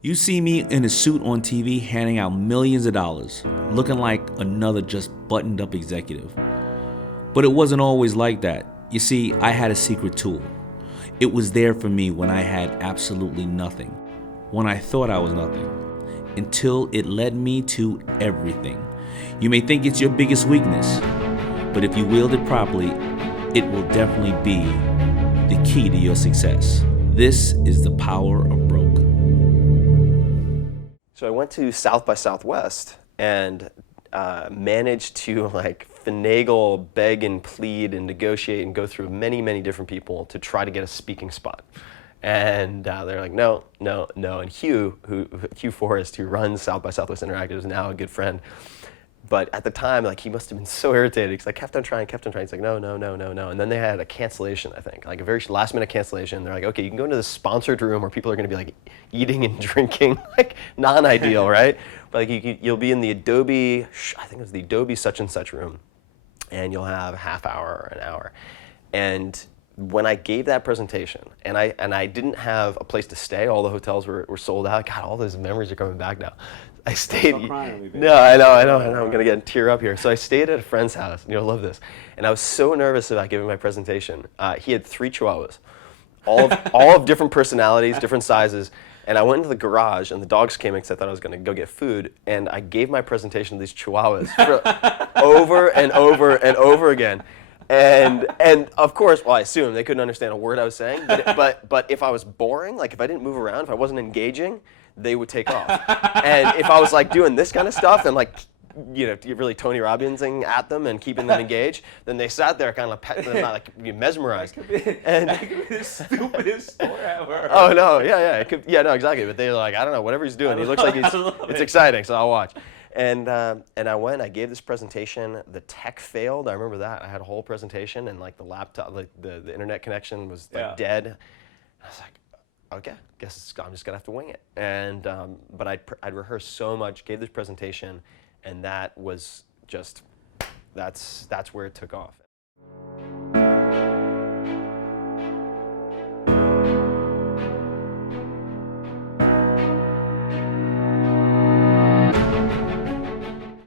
You see me in a suit on TV handing out millions of dollars, looking like another just buttoned up executive. But it wasn't always like that. You see, I had a secret tool. It was there for me when I had absolutely nothing, when I thought I was nothing, until it led me to everything. You may think it's your biggest weakness, but if you wield it properly, it will definitely be the key to your success. This is the power of broke. So I went to South by Southwest and managed to like finagle, beg and plead and negotiate and go through many, many different people to try to get a speaking spot. And they're like, no, no, no. And Hugh Forrest, who runs South by Southwest Interactive, is now a good friend. But at the time, like, he must have been so irritated because I kept on trying. He's like, no, no, no, no, no. And then they had a cancellation, I think, like a very last minute cancellation. They're like, okay, you can go into the sponsored room where people are going to be like eating and drinking, like non-ideal, right? But like you'll be in the Adobe, I think it was the Adobe such and such room, and you'll have a half hour or an hour. And when I gave that presentation, and I didn't have a place to stay, all the hotels were sold out. God, all those memories are coming back now. I stayed. No, I know. I'm gonna get tear up here. So I stayed at a friend's house, and you'll love this. And I was so nervous about giving my presentation. He had 3 chihuahuas, all of different personalities, different sizes. And I went into the garage, and the dogs came in because I thought I was gonna go get food. And I gave my presentation to these chihuahuas for over and over and over again. And of course, well, I assume they couldn't understand a word I was saying. But if I was boring, like if I didn't move around, if I wasn't engaging, they would take off. And if I was like doing this kind of stuff and like, you know, really Tony Robbinsing at them and keeping them engaged, then they sat there kind of like mesmerized. That could be the stupidest story ever. Oh no, yeah, it could, yeah, no, exactly. But they're like, I don't know, whatever he's doing, he looks like it's exciting, so I'll watch. And I went, I gave this presentation. The tech failed. I remember that. I had a whole presentation, and like the laptop, like the internet connection was like dead. I was like, okay, I'm just gonna have to wing it. And but I'd rehearsed so much, gave this presentation, and that was just that's where it took off.